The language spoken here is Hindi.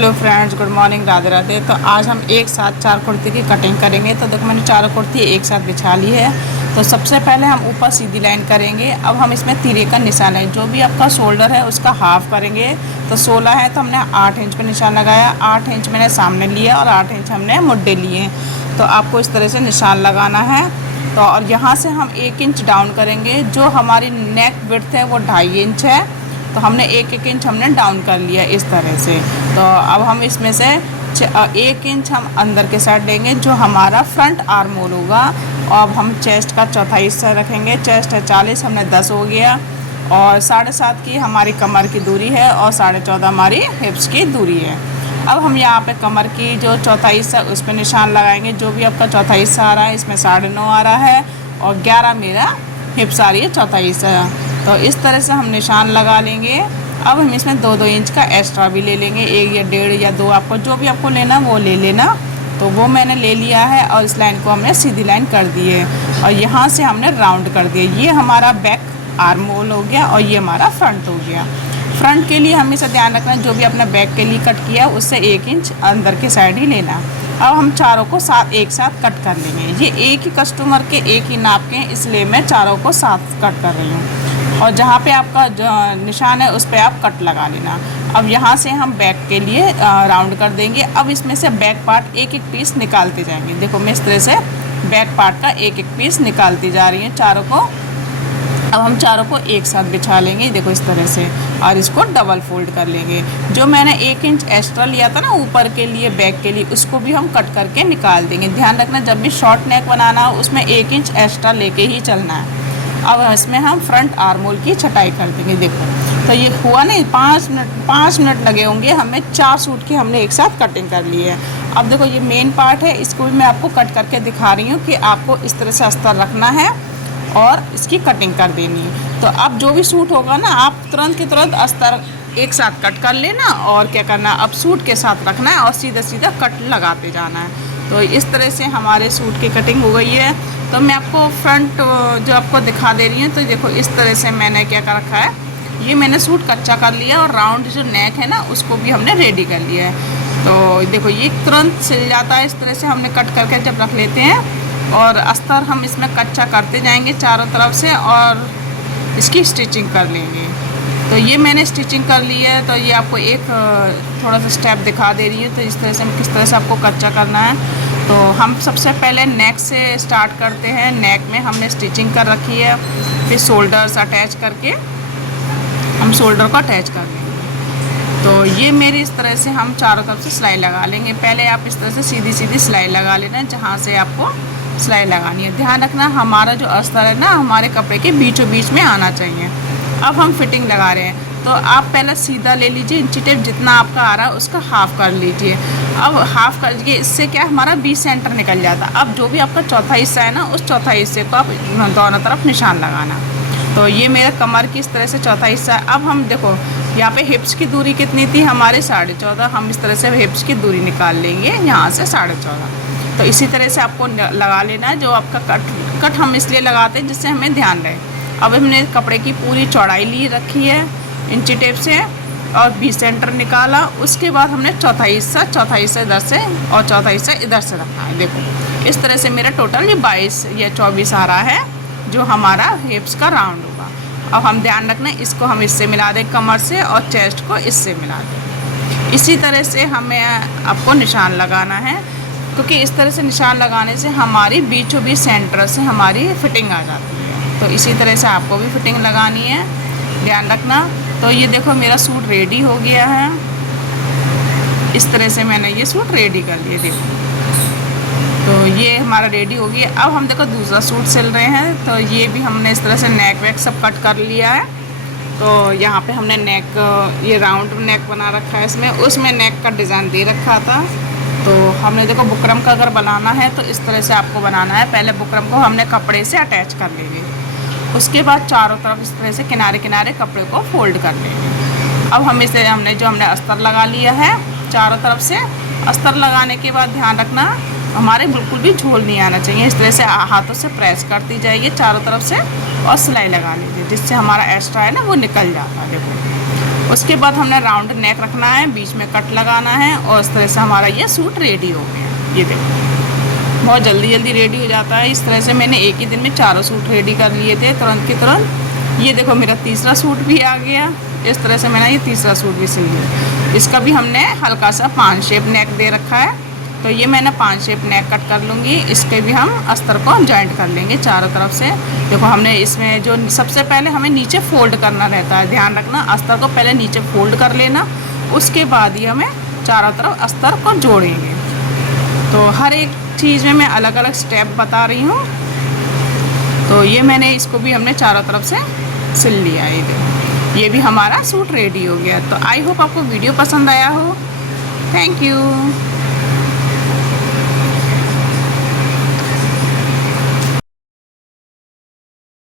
Hello friends, good morning, Radhe Radhe. तो आज हम एक साथ 4 कुर्ती की कटिंग करेंगे। तो देखो मैंने 4 कुर्ती एक साथ बिछा ली है। तो सबसे पहले हम ऊपर सीधी लाइन करेंगे। अब हम इसमें तिरे का निशान है, जो भी आपका शोल्डर है उसका हाफ करेंगे। तो 16 है तो हमने 8 इंच पर निशान लगाया। 8 इंच मैंने सामने लिया और 8 इंच हमने मुड्डे लिए। तो आपको इस तरह से निशान लगाना है। तो और यहाँ से हम 1 इंच डाउन करेंगे। जो हमारी नेक विड्थ है वो 2.5 इंच है, तो हमने 1 इंच हमने डाउन कर लिया इस तरह से। तो अब हम इसमें से 1 इंच हम अंदर के साइड लेंगे, जो हमारा फ्रंट आर्म होल होगा। और अब हम चेस्ट का चौथा हिस्सा रखेंगे। चेस्ट है 40, हमने 10 हो गया। और 7.5 की हमारी कमर की दूरी है और 14.5 हमारी हिप्स की दूरी है। अब हम यहाँ पे कमर की जो चौथा हिस्सा उस पर निशान लगाएंगे। जो भी आपका चौथा हिस्सा आ रहा है, इसमें 9.5 आ रहा है और 11 मेरा हिप्स आ रही है चौथा हिस्सा। तो इस तरह से हम निशान लगा लेंगे। अब हम इसमें 2-2 इंच का एक्स्ट्रा भी ले लेंगे, 1 या 1.5 या 2, आपको जो भी आपको लेना वो ले लेना। तो वो मैंने ले लिया है और इस लाइन को हमने सीधी लाइन कर दी है और यहाँ से हमने राउंड कर दिया। ये हमारा बैक आर्म होल हो गया और ये हमारा फ्रंट हो गया। फ्रंट के लिए हमेशा ध्यान रखना, जो भी अपना बैक के लिए कट किया उससे 1 इंच अंदर के साइड ही लेना। अब हम चारों को एक साथ कट कर लेंगे। ये एक ही कस्टमर के एक ही नाप के, इसलिए मैं चारों को साथ कट कर रही हूँ। और जहाँ पे आपका निशान है उस पर आप कट लगा लेना। अब यहाँ से हम बैक के लिए राउंड कर देंगे। अब इसमें से बैक पार्ट एक पीस निकालते जाएंगे। देखो मैं इस तरह से बैक पार्ट का एक पीस निकालती जा रही हूँ चारों को। अब हम चारों को एक साथ बिछा लेंगे, देखो इस तरह से, और इसको डबल फोल्ड कर लेंगे। जो मैंने 1 इंच एक्स्ट्रा लिया था ना ऊपर के लिए, बैक के लिए, उसको भी हम कट करके निकाल देंगे। ध्यान रखना, जब भी शॉर्ट नेक बनाना हो उसमें 1 इंच एक्स्ट्रा लेके ही चलना है। अब इसमें हम फ्रंट आर्म होल की छटाई कर देंगे। देखो तो ये हुआ नहीं, 5 मिनट लगे होंगे हमें। 4 सूट की हमने एक साथ कटिंग कर ली है। अब देखो ये मेन पार्ट है, इसको भी मैं आपको कट करके दिखा रही हूँ कि आपको इस तरह से अस्तर रखना है और इसकी कटिंग कर देनी है। तो अब जो भी सूट होगा ना, आप तुरंत के तुरंत अस्तर एक साथ कट कर लेना और क्या करना, अब सूट के साथ रखना है और सीधा सीधा कट लगाते जाना है। तो इस तरह से हमारे सूट की कटिंग हो गई है। तो मैं आपको फ्रंट जो आपको दिखा दे रही हूँ। तो देखो इस तरह से मैंने क्या कर रखा है, ये मैंने सूट कच्चा कर लिया और राउंड जो नेक है ना उसको भी हमने रेडी कर लिया है। तो देखो ये तुरंत सिल जाता है। इस तरह से हमने कट करके जब रख लेते हैं और अस्तर हम इसमें कच्चा करते जाएंगे चारों तरफ से और इसकी स्टिचिंग कर लेंगे। तो ये मैंने स्टिचिंग कर ली है। तो ये आपको एक थोड़ा सा स्टेप दिखा दे रही है। तो इस तरह से किस तरह से आपको कच्चा करना है। तो हम सबसे पहले नेक से स्टार्ट करते हैं। नेक में हमने स्टिचिंग कर रखी है, फिर शोल्डर्स अटैच करके हम शोल्डर को अटैच कर लेंगे। तो ये मेरी इस तरह से हम चारों तरफ से सिलाई लगा लेंगे। पहले आप इस तरह से सीधी सीधी सिलाई लगा लेना जहाँ से आपको सिलाई लगानी है। ध्यान रखना, हमारा जो अस्तर है ना हमारे कपड़े के बीचों बीच में आना चाहिए। अब हम फिटिंग लगा रहे हैं। तो आप पहले सीधा ले लीजिए, इंची टेप जितना आपका आ रहा है उसका हाफ कर लीजिए। अब हाफ कर लीजिए, इससे क्या हमारा 20 सेंटर निकल जाता है। अब जो भी आपका चौथा हिस्सा है ना, उस चौथा हिस्से को आप दोनों तरफ निशान लगाना। तो ये मेरा कमर की इस तरह से चौथा हिस्सा है। अब हम देखो यहाँ पे हिप्स की दूरी कितनी थी हमारे 14.5। हम इस तरह से हिप्स की दूरी निकाल लेंगे यहाँ से 14.5। तो इसी तरह से आपको लगा लेना है। जो आपका कट हम इसलिए लगाते हैं जिससे हमें ध्यान रहे। अब हमने कपड़े की पूरी चौड़ाई ली रखी है इंची टेप से और 20 सेंटर निकाला। उसके बाद हमने चौथा हिस्सा इधर से और चौथा हिस्सा इधर से रखा है। देखो इस तरह से मेरा टोटल ये 22 या 24 आ रहा है, जो हमारा हिप्स का राउंड होगा। अब हम ध्यान रखना, इसको हम इससे मिला दें कमर से और चेस्ट को इससे मिला दें। इसी तरह से हमें आपको निशान लगाना है, क्योंकि इस तरह से निशान लगाने से हमारी बीचों बीच सेंटर से हमारी फिटिंग आ जाती है। तो इसी तरह से आपको भी फिटिंग लगानी है, ध्यान रखना। तो ये देखो मेरा सूट रेडी हो गया है। इस तरह से मैंने ये सूट रेडी कर लिया। देखो तो ये हमारा रेडी हो गया। अब हम देखो दूसरा सूट सिल रहे हैं। तो ये भी हमने इस तरह से नेक वेक सब कट कर लिया है। तो यहाँ पे हमने नेक, ये राउंड नेक बना रखा है इसमें, उसमें नेक का डिज़ाइन दे रखा था। तो हमने देखो बुकरम का अगर बनाना है तो इस तरह से आपको बनाना है। पहले बुकरम को हमने कपड़े से अटैच कर लेंगे, उसके बाद चारों तरफ इस तरह से किनारे किनारे कपड़े को फोल्ड कर लेंगे। अब हम इसे हमने अस्तर लगा लिया है चारों तरफ से। अस्तर लगाने के बाद ध्यान रखना, हमारे बिल्कुल भी झोल नहीं आना चाहिए। इस तरह से हाथों से प्रेस करती जाइए चारों तरफ से और सिलाई लगा लीजिए, जिससे हमारा एक्स्ट्रा है ना वो निकल जाता है। देखो उसके बाद हमने राउंड नेक रखना है, बीच में कट लगाना है और इस तरह से हमारा ये सूट रेडी हो गया। ये देखो बहुत जल्दी जल्दी रेडी हो जाता है। इस तरह से मैंने एक ही दिन में 4 सूट रेडी कर लिए थे तुरंत के तुरंत। ये देखो मेरा तीसरा सूट भी आ गया। इस तरह से मैंने ये तीसरा सूट भी सिल लिया। इसका भी हमने हल्का सा 5 शेप नेक दे रखा है, तो ये मैंने 5 शेप नेक कट कर लूँगी। इसके भी हम अस्तर को जॉइंट कर लेंगे चारों तरफ से। देखो हमने इसमें जो सबसे पहले हमें नीचे फोल्ड करना रहता है, ध्यान रखना अस्तर को पहले नीचे फोल्ड कर लेना, उसके बाद ही हमें चारों तरफ अस्तर को जोड़ेंगे। तो हर एक चीज़ में मैं अलग अलग स्टेप बता रही हूँ। तो ये मैंने इसको भी हमने चारों तरफ से सिल लिया है। ये भी हमारा सूट रेडी हो गया। तो आई होप आपको वीडियो पसंद आया हो। Thank you.